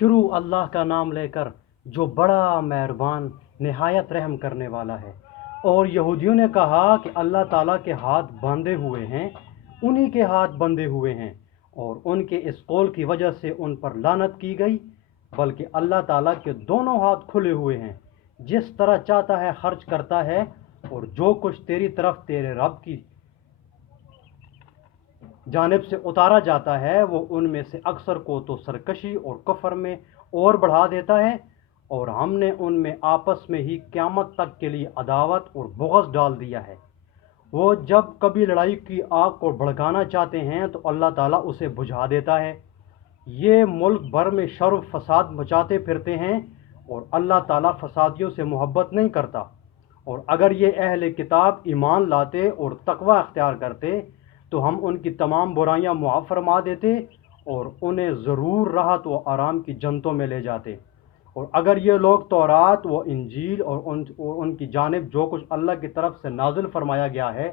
شروع اللہ کا نام لے کر جو بڑا مہربان نہایت رحم کرنے والا ہے۔ اور یہودیوں نے کہا کہ اللہ تعالیٰ کے ہاتھ باندھے ہوئے ہیں، انہی کے ہاتھ بندھے ہوئے ہیں، اور ان کے اس قول کی وجہ سے ان پر لعنت کی گئی، بلکہ اللہ تعالیٰ کے دونوں ہاتھ کھلے ہوئے ہیں، جس طرح چاہتا ہے خرچ کرتا ہے، اور جو کچھ تیری طرف تیرے رب کی جانب سے اتارا جاتا ہے وہ ان میں سے اکثر کو تو سرکشی اور کفر میں اور بڑھا دیتا ہے، اور ہم نے ان میں آپس میں ہی قیامت تک کے لیے عداوت اور بغض ڈال دیا ہے۔ وہ جب کبھی لڑائی کی آگ کو بھڑکانا چاہتے ہیں تو اللہ تعالیٰ اسے بجھا دیتا ہے۔ یہ ملک بھر میں شر و فساد مچاتے پھرتے ہیں، اور اللہ تعالیٰ فسادیوں سے محبت نہیں کرتا۔ اور اگر یہ اہل کتاب ایمان لاتے اور تقوی اختیار کرتے تو ہم ان کی تمام برائیاں معاف فرما دیتے اور انہیں ضرور راحت و آرام کی جنتوں میں لے جاتے۔ اور اگر یہ لوگ تورات و انجیل اور ان کی جانب جو کچھ اللہ کی طرف سے نازل فرمایا گیا ہے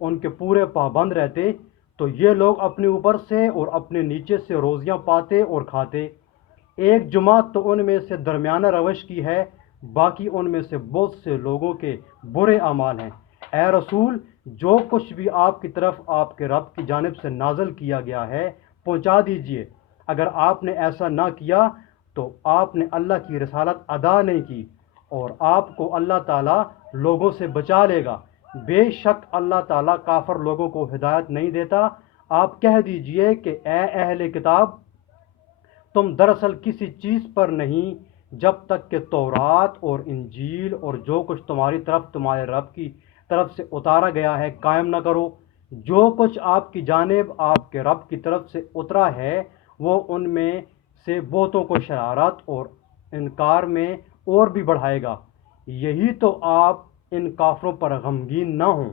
ان کے پورے پابند رہتے تو یہ لوگ اپنے اوپر سے اور اپنے نیچے سے روزیاں پاتے اور کھاتے۔ ایک جماعت تو ان میں سے درمیانہ روش کی ہے، باقی ان میں سے بہت سے لوگوں کے برے اعمال ہیں۔ اے رسول، جو کچھ بھی آپ کی طرف آپ کے رب کی جانب سے نازل کیا گیا ہے پہنچا دیجئے۔ اگر آپ نے ایسا نہ کیا تو آپ نے اللہ کی رسالت ادا نہیں کی، اور آپ کو اللہ تعالیٰ لوگوں سے بچا لے گا۔ بے شک اللہ تعالیٰ کافر لوگوں کو ہدایت نہیں دیتا۔ آپ کہہ دیجئے کہ اے اہل کتاب، تم دراصل کسی چیز پر نہیں جب تک کہ تورات اور انجیل اور جو کچھ تمہاری طرف تمہارے رب کی طرف سے اتارا گیا ہے قائم نہ کرو۔ جو کچھ آپ کی جانب آپ کے رب کی طرف سے اترا ہے وہ ان میں سے بہتوں کو شرارت اور انکار میں اور بھی بڑھائے گا۔ یہی تو آپ ان کافروں پر غمگین نہ ہوں۔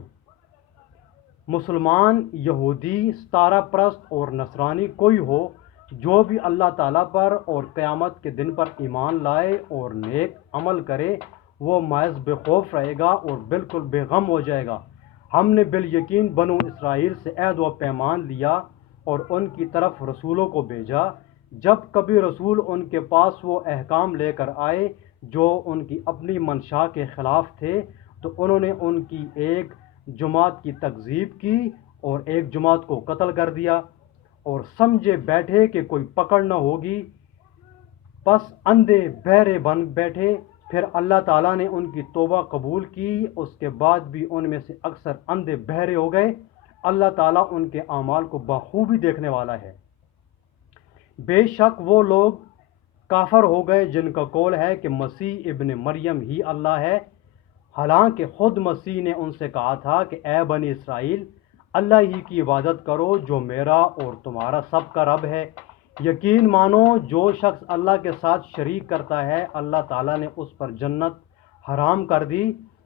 مسلمان، یہودی، ستارہ پرست اور نصرانی کوئی ہو، جو بھی اللہ تعالیٰ پر اور قیامت کے دن پر ایمان لائے اور نیک عمل کرے وہ محض بے خوف رہے گا اور بالکل بے غم ہو جائے گا۔ ہم نے بالیقین بنو اسرائیل سے عہد و پیمان لیا اور ان کی طرف رسولوں کو بھیجا۔ جب کبھی رسول ان کے پاس وہ احکام لے کر آئے جو ان کی اپنی منشا کے خلاف تھے تو انہوں نے ان کی ایک جماعت کی تکذیب کی اور ایک جماعت کو قتل کر دیا، اور سمجھے بیٹھے کہ کوئی پکڑ نہ ہوگی، پس اندھے بہرے بن بیٹھے۔ پھر اللہ تعالیٰ نے ان کی توبہ قبول کی، اس کے بعد بھی ان میں سے اکثر اندھے بہرے ہو گئے۔ اللہ تعالیٰ ان کے اعمال کو بخوبی دیکھنے والا ہے۔ بے شک وہ لوگ کافر ہو گئے جن کا قول ہے کہ مسیح ابن مریم ہی اللہ ہے، حالانکہ خود مسیح نے ان سے کہا تھا کہ اے بنی اسرائیل، اللہ ہی کی عبادت کرو جو میرا اور تمہارا سب کا رب ہے۔ یقین مانو جو شخص اللہ کے ساتھ شریک کرتا ہے اللہ تعالیٰ نے اس پر جنت حرام کر دی،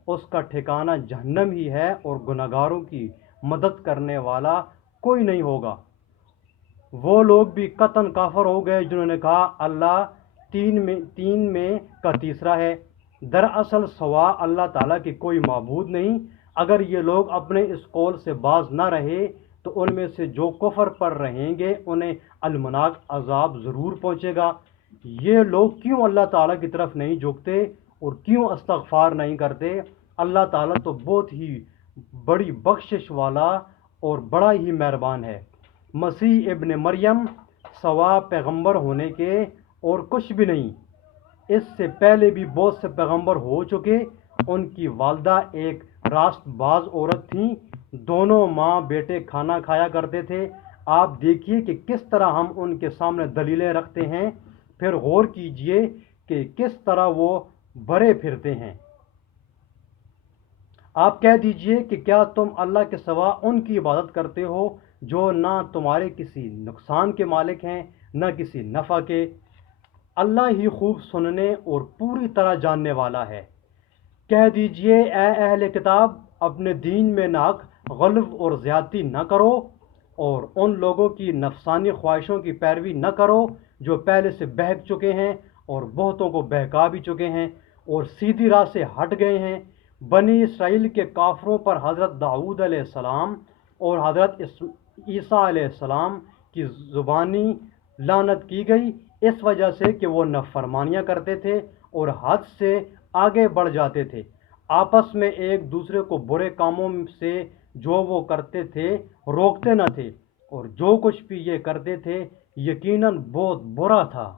اس کا ٹھکانہ جہنم ہی ہے، اور گناہگاروں کی مدد کرنے والا کوئی نہیں ہوگا۔ وہ لوگ بھی قطعاً کافر ہو گئے جنہوں نے کہا اللہ تین میں کا تیسرا ہے۔ دراصل سوا اللہ تعالیٰ کی کوئی معبود نہیں۔ اگر یہ لوگ اپنے اس قول سے باز نہ رہے تو ان میں سے جو کفر پر رہیں گے انہیں المناک عذاب ضرور پہنچے گا۔ یہ لوگ کیوں اللہ تعالیٰ کی طرف نہیں جھکتے اور کیوں استغفار نہیں کرتے؟ اللہ تعالیٰ تو بہت ہی بڑی بخشش والا اور بڑا ہی مہربان ہے۔ مسیح ابن مریم سوا پیغمبر ہونے کے اور کچھ بھی نہیں، اس سے پہلے بھی بہت سے پیغمبر ہو چکے۔ ان کی والدہ ایک راست باز عورت تھیں، دونوں ماں بیٹے کھانا کھایا کرتے تھے۔ آپ دیکھیے کہ کس طرح ہم ان کے سامنے دلیلیں رکھتے ہیں، پھر غور کیجئے کہ کس طرح وہ بھرے پھرتے ہیں۔ آپ کہہ دیجئے کہ کیا تم اللہ کے سوا ان کی عبادت کرتے ہو جو نہ تمہارے کسی نقصان کے مالک ہیں نہ کسی نفع کے؟ اللہ ہی خوب سننے اور پوری طرح جاننے والا ہے۔ کہہ دیجئے اے اہل کتاب، اپنے دین میں ناحق غلو اور زیادتی نہ کرو، اور ان لوگوں کی نفسانی خواہشوں کی پیروی نہ کرو جو پہلے سے بہک چکے ہیں اور بہتوں کو بہکا بھی چکے ہیں اور سیدھی راہ سے ہٹ گئے ہیں۔ بنی اسرائیل کے کافروں پر حضرت داؤد علیہ السلام اور حضرت عیسیٰ علیہ السلام کی زبانی لعنت کی گئی۔ اس وجہ سے کہ وہ نافرمانیاں کرتے تھے اور حد سے آگے بڑھ جاتے تھے، آپس میں ایک دوسرے کو برے کاموں سے جو وہ کرتے تھے روکتے نہ تھے، اور جو کچھ بھی یہ کرتے تھے یقیناً بہت برا تھا۔